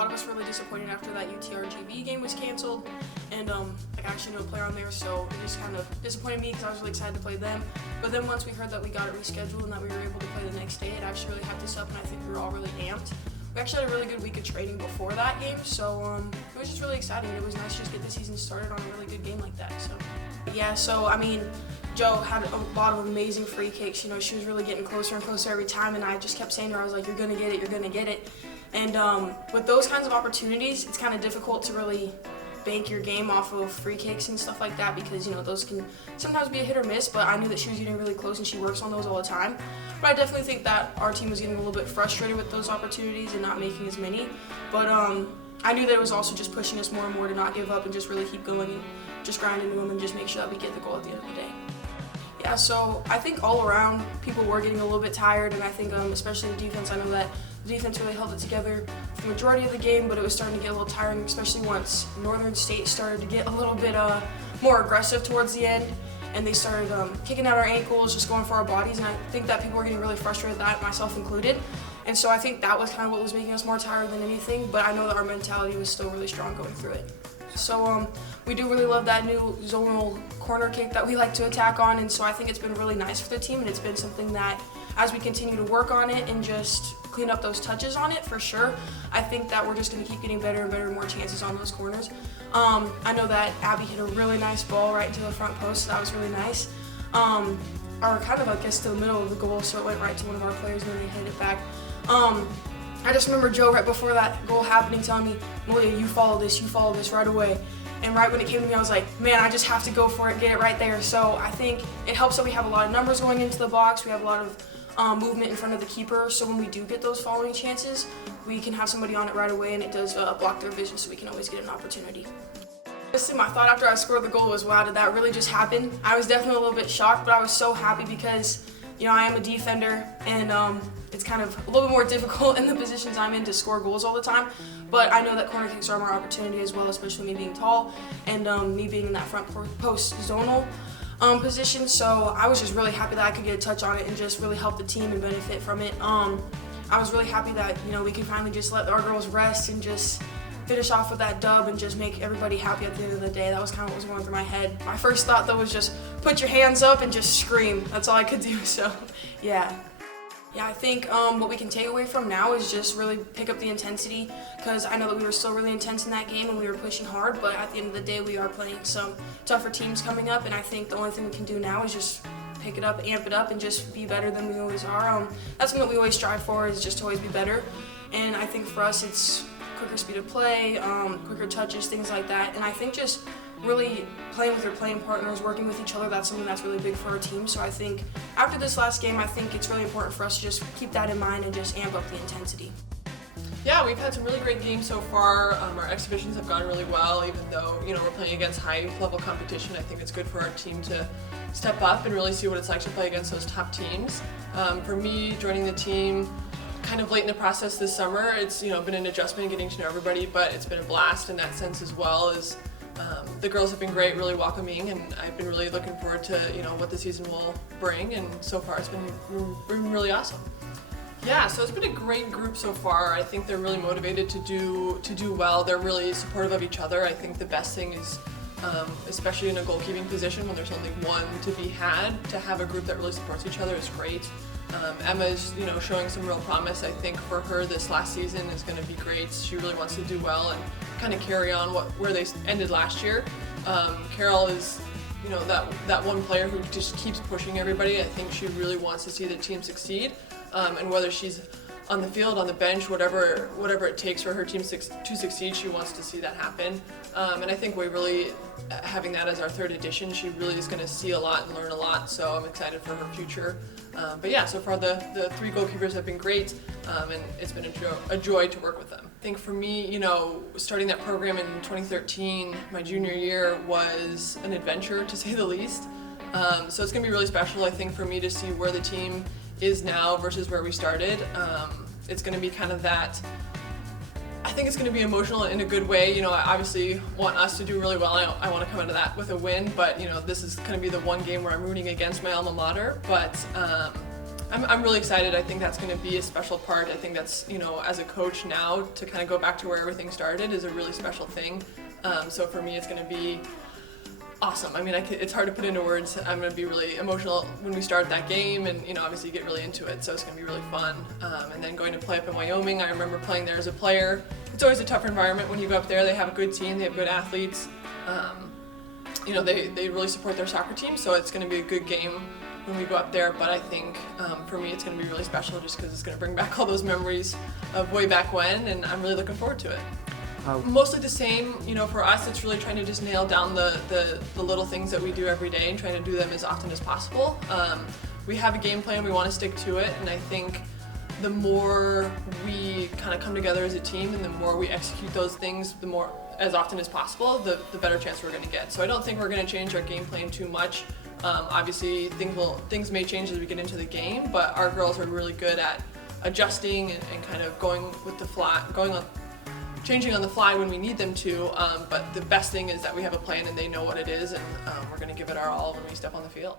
lot of us were really disappointed after that UTRGV game was canceled, and I actually know a player on there, so it just kind of disappointed me because I was really excited to play them. But then once we heard that we got it rescheduled and that we were able to play the next day, it actually really hyped us up, and I think we were all really amped. We actually had a really good week of training before that game, so it was just really exciting. It was nice to just get the season started on a really good game like that. So I mean, Jo had a lot of amazing free kicks. You know, she was really getting closer and closer every time, and I just kept saying to her, I was like, you're gonna get it, you're gonna get it. And with those kinds of opportunities, it's kind of difficult to really bank your game off of free kicks and stuff like that, because you know those can sometimes be a hit or miss, but I knew that she was getting really close and she works on those all the time. But I definitely think that our team was getting a little bit frustrated with those opportunities and not making as many. But I knew that it was also just pushing us more and more to not give up and just really keep going and just grind into them and just make sure that we get the goal at the end of the day. Yeah, so I think all around people were getting a little bit tired, and I think especially the defense, I know that the defense really held it together for the majority of the game, but it was starting to get a little tiring, especially once Northern State started to get a little bit more aggressive towards the end, and they started kicking out our ankles, just going for our bodies, and I think that people were getting really frustrated with that, myself included. And so I think that was kind of what was making us more tired than anything, but I know that our mentality was still really strong going through it. So we do really love that new zonal corner kick that we like to attack on, and so I think it's been really nice for the team, and it's been something that as we continue to work on it and just clean up those touches on it, for sure, I think that we're just going to keep getting better and better and more chances on those corners. I know that Abby hit a really nice ball right into the front post, so that was really nice. Or kind of, I guess, to the middle of the goal, so it went right to one of our players and then they hit it back. I just remember Jo right before that goal happening telling me, Malia, you follow this right away. And right when it came to me, I was like, man, I just have to go for it, get it right there. So I think it helps that we have a lot of numbers going into the box. We have a lot of movement in front of the keeper. So when we do get those following chances, we can have somebody on it right away, and it does block their vision, so we can always get an opportunity. Honestly, my thought after I scored the goal was, wow, did that really just happen? I was definitely a little bit shocked, but I was so happy because, you know, I am a defender, and it's kind of a little bit more difficult in the positions I'm in to score goals all the time. But I know that corner kicks are more opportunity as well, especially me being tall and me being in that front post zonal position. So I was just really happy that I could get a touch on it and just really help the team and benefit from it. I was really happy that, you know, we could finally just let our girls rest and just finish off with that dub and just make everybody happy at the end of the day. That was kind of what was going through my head. My first thought though was just put your hands up and just scream. That's all I could do, so yeah. Yeah, I think what we can take away from now is just really pick up the intensity, because I know that we were still really intense in that game and we were pushing hard, but at the end of the day we are playing some tougher teams coming up, and I think the only thing we can do now is just pick it up, amp it up, and just be better than we always are. That's something that we always strive for, is just to always be better, and I think for us it's quicker speed of play, quicker touches, things like that, and I think just really playing with your playing partners, working with each other, that's something that's really big for our team. So I think after this last game, I think it's really important for us to just keep that in mind and just amp up the intensity. Yeah, we've had some really great games so far. Our exhibitions have gone really well, even though, you know, we're playing against high-level competition. I think it's good for our team to step up and really see what it's like to play against those top teams. For me, joining the team kind of late in the process this summer, it's, you know, been an adjustment getting to know everybody, but it's been a blast in that sense as well. As the girls have been great, really welcoming, and I've been really looking forward to, you know, what the season will bring, and so far it's been really awesome. Yeah, so it's been a great group so far. I think they're really motivated to do well. They're really supportive of each other. I think the best thing is, especially in a goalkeeping position when there's only one to be had, to have a group that really supports each other is great. Emma's, you know, showing some real promise. I think for her this last season is going to be great. She really wants to do well and kind of carry on where they ended last year. Carol is, you know, that one player who just keeps pushing everybody. I think she really wants to see the team succeed, and whether she's on the field, on the bench, whatever it takes for her team to succeed, she wants to see that happen. And I think we really, having that as our third edition, she really is going to see a lot and learn a lot, so I'm excited for her future. But yeah, so far the three goalkeepers have been great, and it's been a joy to work with them. I think for me, you know, starting that program in 2013, my junior year, was an adventure to say the least. So it's going to be really special, I think, for me to see where the team is now versus where we started. It's going to be kind of that, I think it's going to be emotional in a good way. You know, I obviously want us to do really well. I want to come into that with a win, but you know, this is going to be the one game where I'm rooting against my alma mater. But I'm really excited. I think that's going to be a special part. I think that's, as a coach now, to kind of go back to where everything started is a really special thing. So for me, it's going to be awesome. I mean, it's hard to put into words. I'm going to be really emotional when we start that game and, obviously get really into it. So it's going to be really fun. And then going to play up in Wyoming, I remember playing there as a player. It's always a tougher environment when you go up there. They have a good team. They have good athletes. They really support their soccer team. So it's going to be a good game when we go up there. But I think for me, it's going to be really special just because it's going to bring back all those memories of way back when. And I'm really looking forward to it. Mostly the same, for us it's really trying to just nail down the little things that we do every day and trying to do them as often as possible. We have a game plan, we want to stick to it, and I think the more we kind of come together as a team and the more we execute those things as often as possible, the better chance we're going to get. So I don't think we're going to change our game plan too much. Obviously things may change as we get into the game, but our girls are really good at adjusting and kind of changing on the fly when we need them to, but the best thing is that we have a plan and they know what it is, and we're going to give it our all when we step on the field.